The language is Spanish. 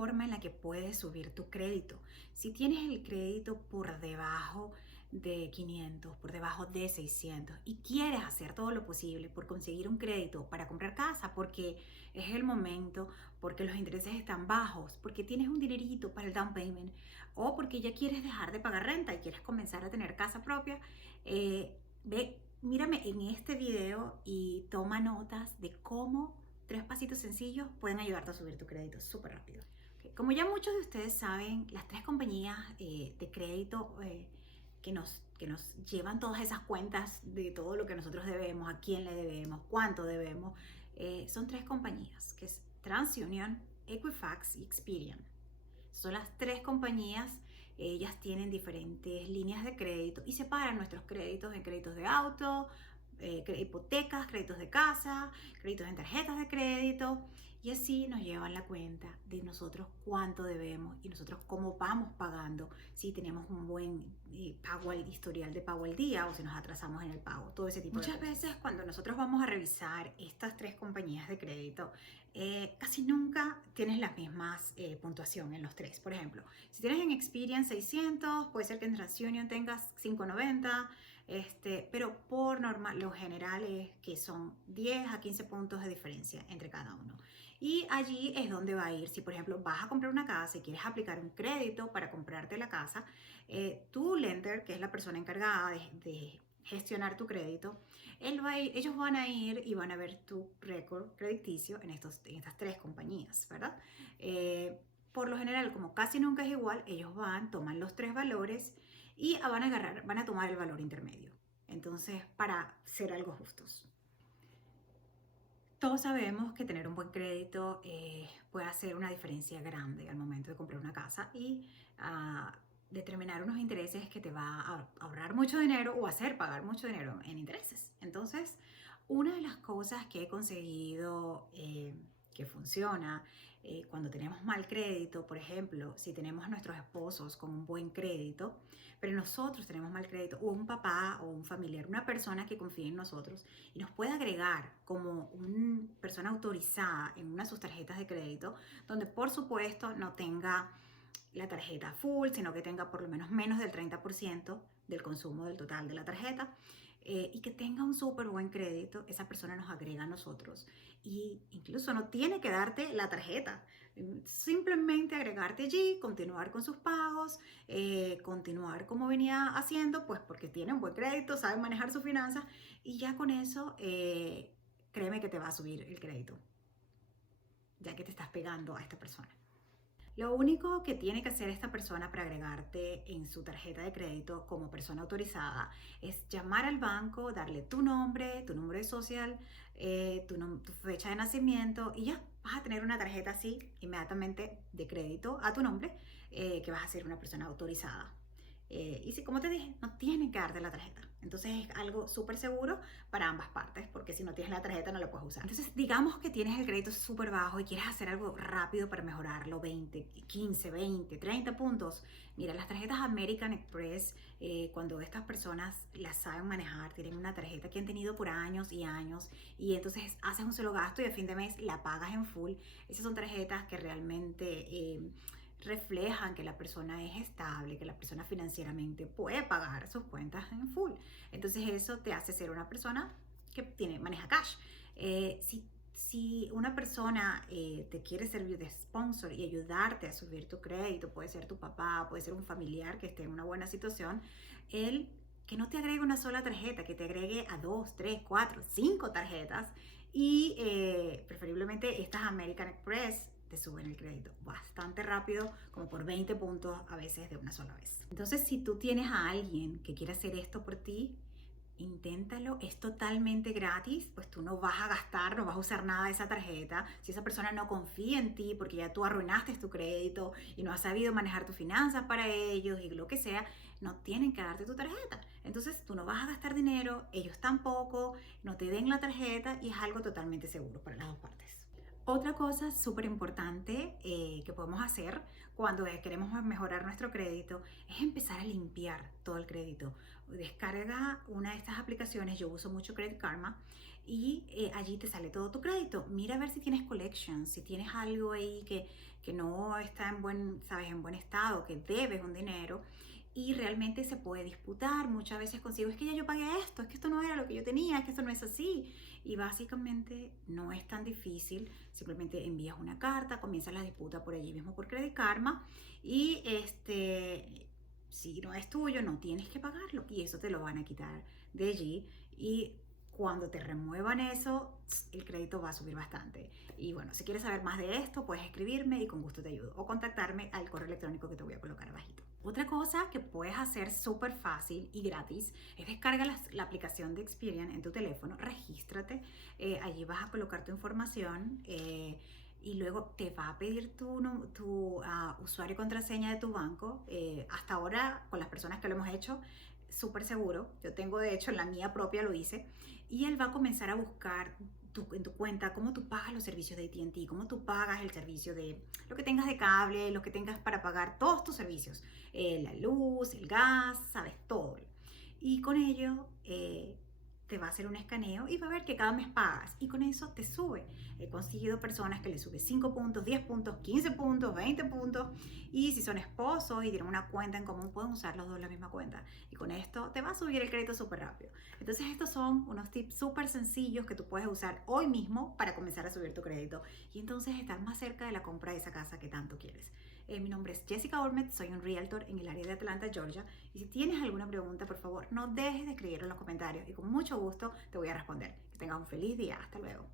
forma en la que puedes subir tu crédito. Si tienes el crédito por debajo de 500, por debajo de 600 y quieres hacer todo lo posible por conseguir un crédito para comprar casa porque es el momento, porque los intereses están bajos, porque tienes un dinerito para el down payment o porque ya quieres dejar de pagar renta y quieres comenzar a tener casa propia, mírame en este video y toma notas de cómo 3 pasitos sencillos pueden ayudarte a subir tu crédito súper rápido. Como ya muchos de ustedes saben, las 3 compañías de crédito que nos llevan todas esas cuentas de todo lo que nosotros debemos, a quién le debemos, cuánto debemos, son 3 compañías, que es TransUnion, Equifax y Experian. Son las 3 compañías. Ellas tienen diferentes líneas de crédito y separan nuestros créditos en créditos de auto, hipotecas, créditos de casa, créditos en tarjetas de crédito, y así nos llevan la cuenta de nosotros cuánto debemos y nosotros cómo vamos pagando, si tenemos un buen historial de pago al día o si nos atrasamos en el pago, todo ese tipo de cosas. Muchas veces cuando nosotros vamos a revisar estas 3 compañías de crédito, casi nunca tienes las mismas puntuación en los 3. Por ejemplo, si tienes en Experian 600, puede ser que en TransUnion tengas 590, pero por norma lo general es que son 10 a 15 puntos de diferencia entre cada uno. Y allí es donde va a ir. Si por ejemplo vas a comprar una casa y quieres aplicar un crédito para comprarte la casa, tu lender, que es la persona encargada de gestionar tu crédito, ellos van a ir y van a ver tu récord crediticio en estas 3 compañías, ¿verdad? Por lo general, como casi nunca es igual, ellos toman los 3 valores y van a tomar el valor intermedio. Entonces, para ser algo justos. Todos sabemos que tener un buen crédito puede hacer una diferencia grande al momento de comprar una casa y determinar unos intereses que te va a ahorrar mucho dinero o hacer pagar mucho dinero en intereses. Entonces, una de las cosas que he conseguido que funciona cuando tenemos mal crédito, por ejemplo, si tenemos a nuestros esposos con un buen crédito, pero nosotros tenemos mal crédito, o un papá o un familiar, una persona que confíe en nosotros y nos puede agregar como una persona autorizada en una de sus tarjetas de crédito, donde por supuesto no tenga la tarjeta full, sino que tenga por lo menos del 30% del consumo del total de la tarjeta, y que tenga un súper buen crédito, esa persona nos agrega a nosotros y incluso no tiene que darte la tarjeta, simplemente agregarte allí, continuar con sus pagos, continuar como venía haciendo, pues porque tiene un buen crédito, sabe manejar sus finanzas y ya con eso créeme que te va a subir el crédito, ya que te estás pegando a esta persona. Lo único que tiene que hacer esta persona para agregarte en su tarjeta de crédito como persona autorizada es llamar al banco, darle tu nombre, tu número de social, tu fecha de nacimiento y ya vas a tener una tarjeta así inmediatamente de crédito a tu nombre, que vas a ser una persona autorizada. Y si, como te dije, no tienen que darte la tarjeta. Entonces es algo súper seguro para ambas partes, porque si no tienes la tarjeta no la puedes usar. Entonces digamos que tienes el crédito súper bajo y quieres hacer algo rápido para mejorarlo, 20, 15, 20, 30 puntos. Mira, las tarjetas American Express, cuando estas personas las saben manejar, tienen una tarjeta que han tenido por años y años y entonces haces un solo gasto y a fin de mes la pagas en full. Esas son tarjetas que realmente reflejan que la persona es estable, que la persona financieramente puede pagar sus cuentas en full. Entonces eso te hace ser una persona que maneja cash. Si una persona te quiere servir de sponsor y ayudarte a subir tu crédito, puede ser tu papá, puede ser un familiar que esté en una buena situación, él que no te agregue una sola tarjeta, que te agregue a 2, 3, 4, 5 tarjetas y preferiblemente estas American Express te suben el crédito bastante rápido, como por 20 puntos a veces de una sola vez. Entonces, si tú tienes a alguien que quiere hacer esto por ti, inténtalo, es totalmente gratis, pues tú no vas a gastar, no vas a usar nada de esa tarjeta. Si esa persona no confía en ti porque ya tú arruinaste tu crédito y no has sabido manejar tus finanzas para ellos y lo que sea, no tienen que darte tu tarjeta. Entonces tú no vas a gastar dinero, ellos tampoco, no te den la tarjeta y es algo totalmente seguro para las dos partes. Otra cosa súper importante que podemos hacer cuando queremos mejorar nuestro crédito es empezar a limpiar todo el crédito. Descarga una de estas aplicaciones, yo uso mucho Credit Karma, y allí te sale todo tu crédito. Mira a ver si tienes collections, si tienes algo ahí que no está en en buen estado, que debes un dinero y realmente se puede disputar. Muchas veces consigo, es que ya yo pagué esto, es que esto no era lo que yo tenía, es que esto no es así. Y básicamente no es tan difícil, simplemente envías una carta, comienza la disputa por allí mismo por Credit Karma y si no es tuyo, no tienes que pagarlo y eso te lo van a quitar de allí y cuando te remuevan eso, el crédito va a subir bastante. Y bueno, si quieres saber más de esto, puedes escribirme y con gusto te ayudo o contactarme al correo electrónico que te voy a colocar abajito. Otra cosa que puedes hacer súper fácil y gratis es descarga la aplicación de Experian en tu teléfono, regístrate, allí vas a colocar tu información y luego te va a pedir tu usuario y contraseña de tu banco. Hasta ahora, con las personas que lo hemos hecho, súper seguro. Yo tengo, de hecho, en la mía propia lo hice. Y él va a comenzar a buscar en tu cuenta cómo tú pagas los servicios de AT&T, cómo tú pagas el servicio de lo que tengas de cable, lo que tengas para pagar todos tus servicios, la luz, el gas, sabes, todo. Y con ello te va a hacer un escaneo y va a ver que cada mes pagas y con eso te sube. He conseguido personas que le sube 5 puntos, 10 puntos, 15 puntos, 20 puntos y si son esposos y tienen una cuenta en común pueden usar los dos la misma cuenta y con esto te va a subir el crédito súper rápido. Entonces estos son unos tips súper sencillos que tú puedes usar hoy mismo para comenzar a subir tu crédito y entonces estar más cerca de la compra de esa casa que tanto quieres. Mi nombre es Jessica Olmet, soy un realtor en el área de Atlanta, Georgia. Y si tienes alguna pregunta, por favor, no dejes de escribirlo en los comentarios y con mucho gusto te voy a responder. Que tengas un feliz día. Hasta luego.